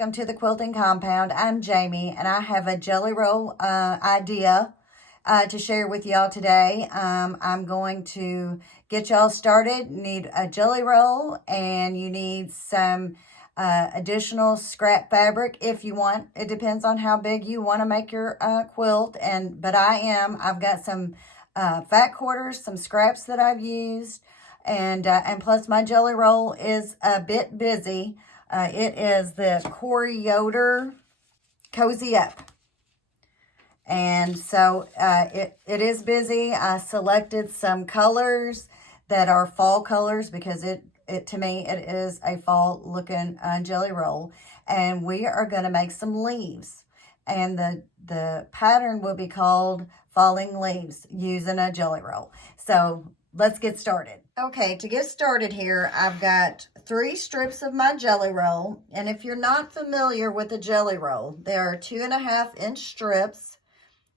welcome to the Quilting Compound. I'm Jamie, and I have a jelly roll idea to share with y'all today. I'm going to get y'all started. You need a jelly roll, and you need some additional scrap fabric if you want. It depends on how big you want to make your quilt. But I've got some fat quarters, some scraps that I've used, and plus my jelly roll is a bit busy. It is the Corey Yoder Cozy Up. And so it is busy. I selected some colors that are fall colors because to me, it is a fall looking jelly roll. And we are going to make some leaves. And the pattern will be called Falling Leaves using a jelly roll. So let's get started. Okay, to get started here, I've got 3 strips of my jelly roll. And if you're not familiar with a jelly roll, there are 2.5-inch strips.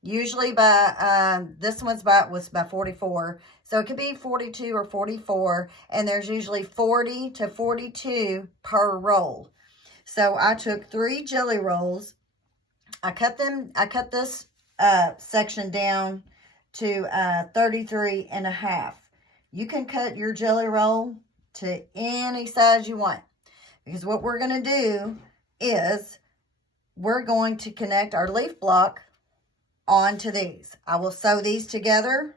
Usually this was by 44. So it could be 42 or 44. And there's usually 40 to 42 per roll. So I took 3 jelly rolls. I cut this section down to 33.5. You can cut your jelly roll to any size you want, because what we're going to do is we're going to connect our leaf block onto these. I will sew these together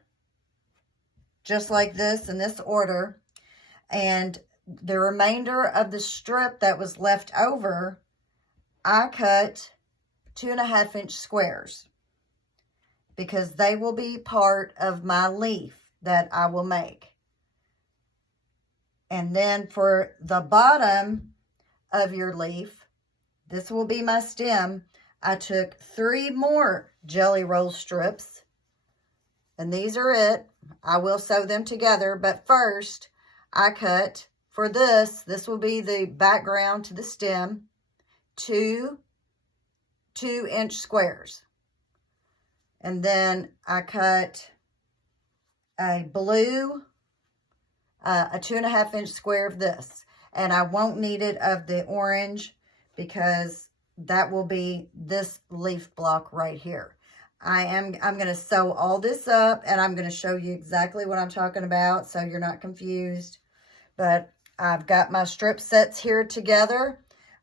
just like this in this order, and the remainder of the strip that was left over, I cut 2.5-inch squares because they will be part of my leaf that I will make. And then for the bottom of your leaf, this will be my stem. I took 3 more jelly roll strips, and these are it. I will sew them together, but first I cut for this will be the background to the stem, 2 2-inch squares. And then I cut a blue, a 2.5-inch square of this. And I won't need it of the orange because that will be this leaf block right here. I'm going to sew all this up, and I'm going to show you exactly what I'm talking about so you're not confused. But I've got my strip sets here together.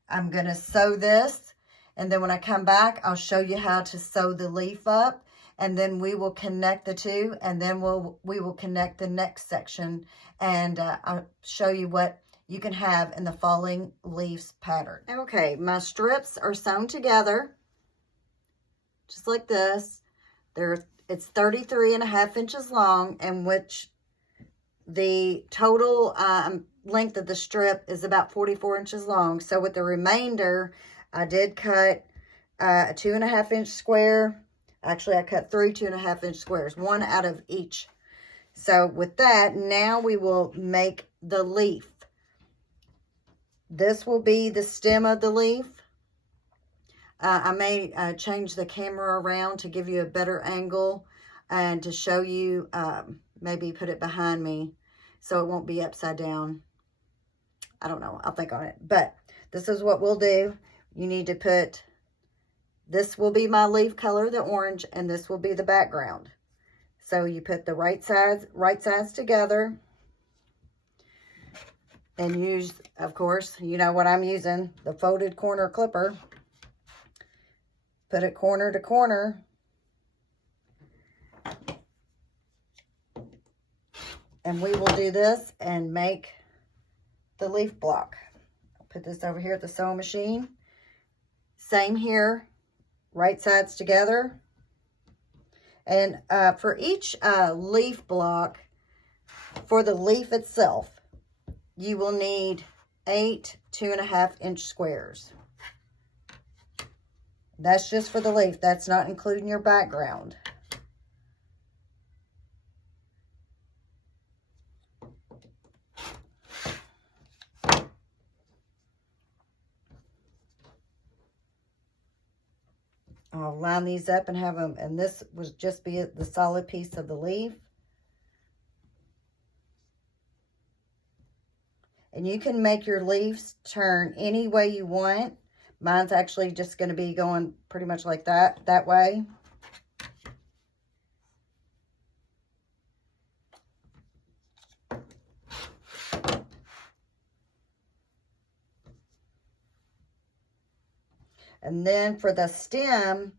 I'm going to sew this, and then when I come back, I'll show you how to sew the leaf up, and then we will connect the two, and then we will connect the next section, and I'll show you what you can have in the falling leaves pattern. Okay, my strips are sewn together just like this. It's 33.5 inches long, and which the total length of the strip is about 44 inches long. So with the remainder, I did cut a 2.5-inch square. Actually, I cut 3 2.5-inch squares, 1 out of each. So with that, now we will make the leaf. This will be the stem of the leaf. I may change the camera around to give you a better angle and to show you, maybe put it behind me so it won't be upside down. I don't know. I'll think on it. But this is what we'll do. You need to put, this will be my leaf color, the orange, and this will be the background. So you put the right sides together and use, of course, you know what I'm using, the folded corner clipper. Put it corner to corner. And we will do this and make the leaf block. I'll put this over here at the sewing machine. Same here, right sides together. And for each leaf block, for the leaf itself, you will need 8 2.5-inch squares. That's just for the leaf. That's not including your background. I'll line these up and have them, and this will just be the solid piece of the leaf. And you can make your leaves turn any way you want. Mine's actually just going to be going pretty much like that way. And then for the stem,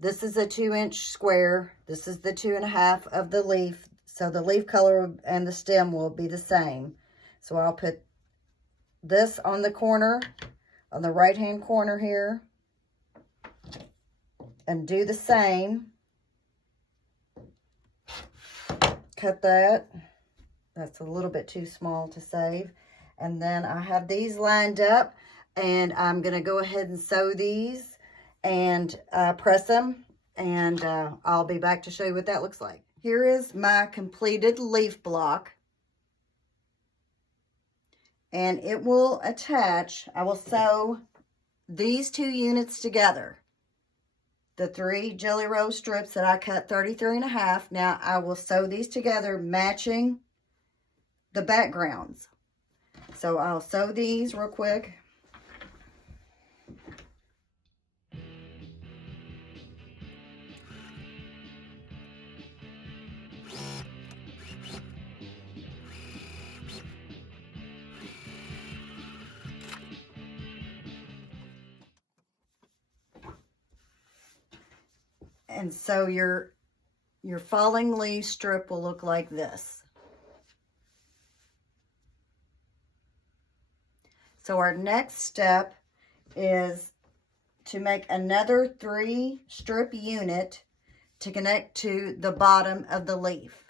this is a 2-inch square. This is the 2.5 of the leaf. So the leaf color and the stem will be the same. So I'll put this on the corner, on the right-hand corner here, and do the same. Cut that. That's a little bit too small to save. And then I have these lined up, and I'm going to go ahead and sew these and press them, and I'll be back to show you what that looks like. Here is my completed leaf block, and it will attach. I will sew these 2 units together, the 3 Jelly Roll strips that I cut 33.5. Now I will sew these together matching the backgrounds. So I'll sew these real quick. And so your falling leaf strip will look like this. So our next step is to make another 3 strip unit to connect to the bottom of the leaf.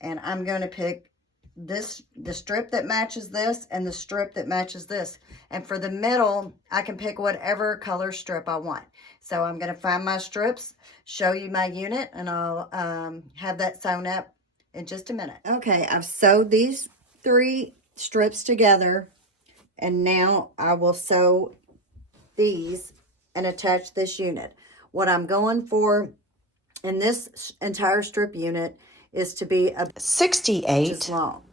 And I'm going to pick the strip that matches this and the strip that matches this. And for the middle, I can pick whatever color strip I want. So I'm going to find my strips, show you my unit, and I'll have that sewn up in just a minute. Okay, I've sewed these 3 strips together, and now I will sew these and attach this unit. What I'm going for in this entire strip unit is to be a 68 inches long.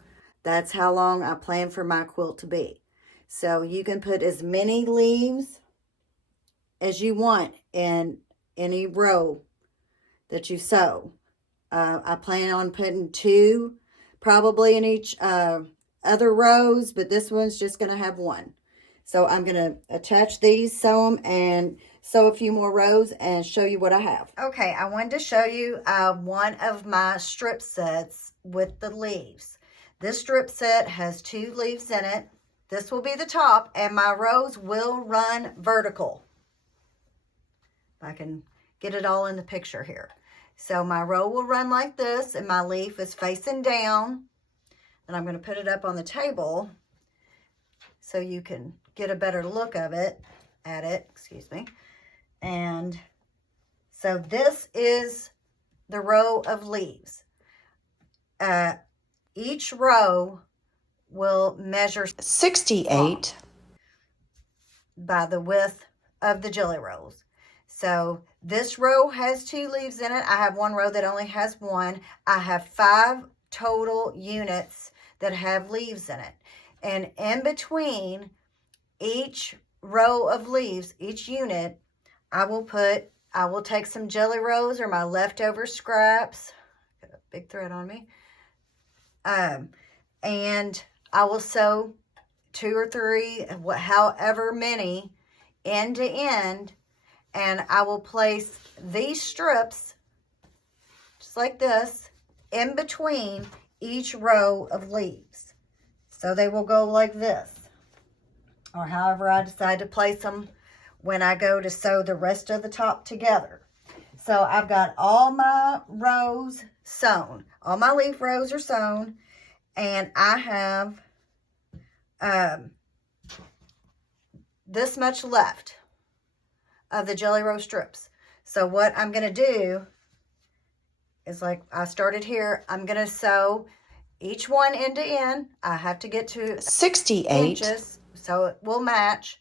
That's how long I plan for my quilt to be. So you can put as many leaves as you want in any row that you sew. I plan on putting 2 probably in each other rows, but this one's just going to have 1. So I'm going to attach these, sew them, and sew a few more rows and show you what I have. Okay, I wanted to show you one of my strip sets with the leaves. This strip set has 2 leaves in it. This will be the top, and my rows will run vertical. If I can get it all in the picture here. So my row will run like this, and my leaf is facing down. And I'm going to put it up on the table so you can get a better look of it, excuse me. And so this is the row of leaves. Each row will measure 68 by the width of the Jelly Rolls. So this row has 2 leaves in it. I have one row that only has 1. I have 5 total units that have leaves in it. And in between each row of leaves, each unit, I will take some Jelly Rolls or my leftover scraps. Got a big thread on me. And I will sew 2 or 3, however many, end to end. And I will place these strips, just like this, in between each row of leaves. So they will go like this, or however I decide to place them when I go to sew the rest of the top together. So I've got all my rows sewn. All my leaf rows are sewn, and I have this much left of the Jelly Roll strips. So what I'm going to do is, like I started here, I'm going to sew each one end to end. I have to get to 68 inches so it will match.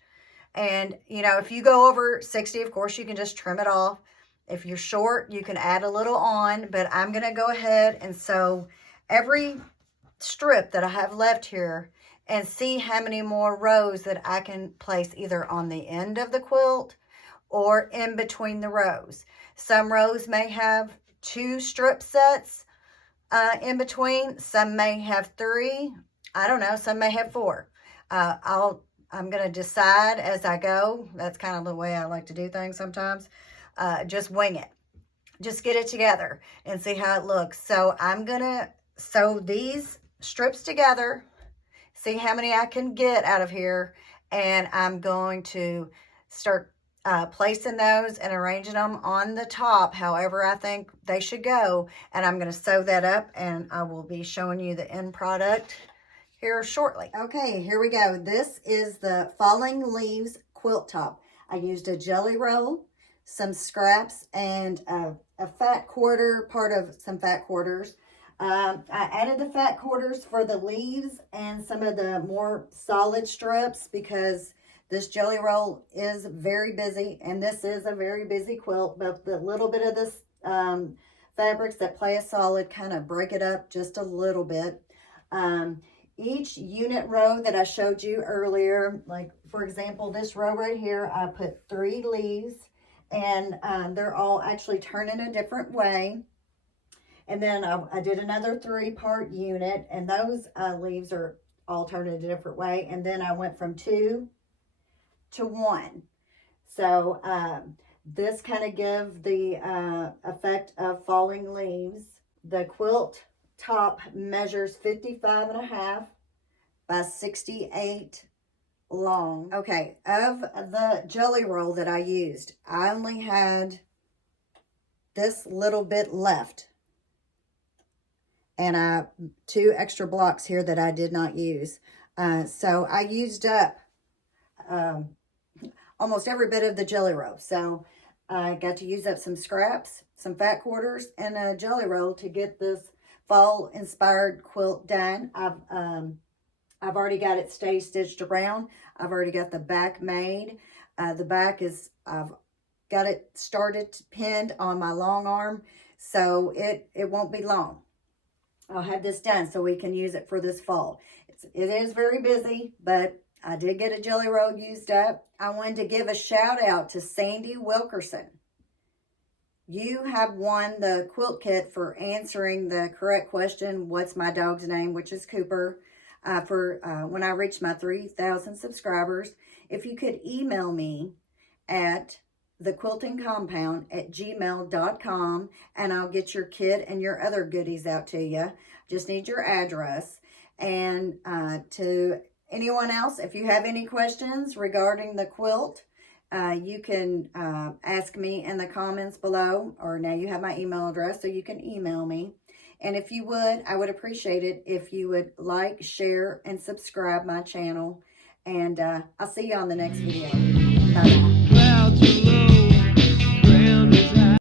And, you know, if you go over 60, of course, you can just trim it off. If you're short, you can add a little on, but I'm going to go ahead and sew every strip that I have left here and see how many more rows that I can place either on the end of the quilt or in between the rows. Some rows may have 2 strip sets in between. Some may have 3. I don't know. Some may have 4. I'm going to decide as I go. That's kind of the way I like to do things sometimes. Just wing it. Just get it together and see how it looks. So I'm going to sew these strips together, see how many I can get out of here, and I'm going to start placing those and arranging them on the top however I think they should go, and I'm going to sew that up, and I will be showing you the end product here shortly. Okay, here we go. This is the Falling Leaves quilt top. I used a jelly roll, some scraps, and a fat quarter, part of some fat quarters. I added the fat quarters for the leaves and some of the more solid strips because this jelly roll is very busy, and this is a very busy quilt, but the little bit of this fabrics that play a solid kind of break it up just a little bit. Each unit row that I showed you earlier, like for example, this row right here, I put 3 leaves, and they're all actually turning a different way. And then I did another 3-part unit, and those leaves are all turned in a different way. And then I went from 2 to 1. So this kind of gives the effect of falling leaves. The quilt top measures 55.5 by 68 long. Okay, of the jelly roll that I used, I only had this little bit left, and 2 extra blocks here that I did not use. So I used up almost every bit of the jelly roll. So I got to use up some scraps, some fat quarters, and a jelly roll to get this fall inspired quilt done. I've already got it stitched around. I've already got the back made. The back is, I've got it started pinned on my long arm, so it won't be long. I'll have this done so we can use it for this fall. It is very busy, but I did get a jelly roll used up. I wanted to give a shout out to Sandy Wilkerson. You have won the quilt kit for answering the correct question, what's my dog's name, which is Cooper, for when I reach my 3,000 subscribers. If you could email me at thequiltingcompound@gmail.com, and I'll get your kit and your other goodies out to you. Just need your address. And to anyone else, if you have any questions regarding the quilt, you can ask me in the comments below, or now you have my email address, so you can email me. And if you would, I would appreciate it if you would like, share, and subscribe my channel. And I'll see you on the next video. Bye-bye.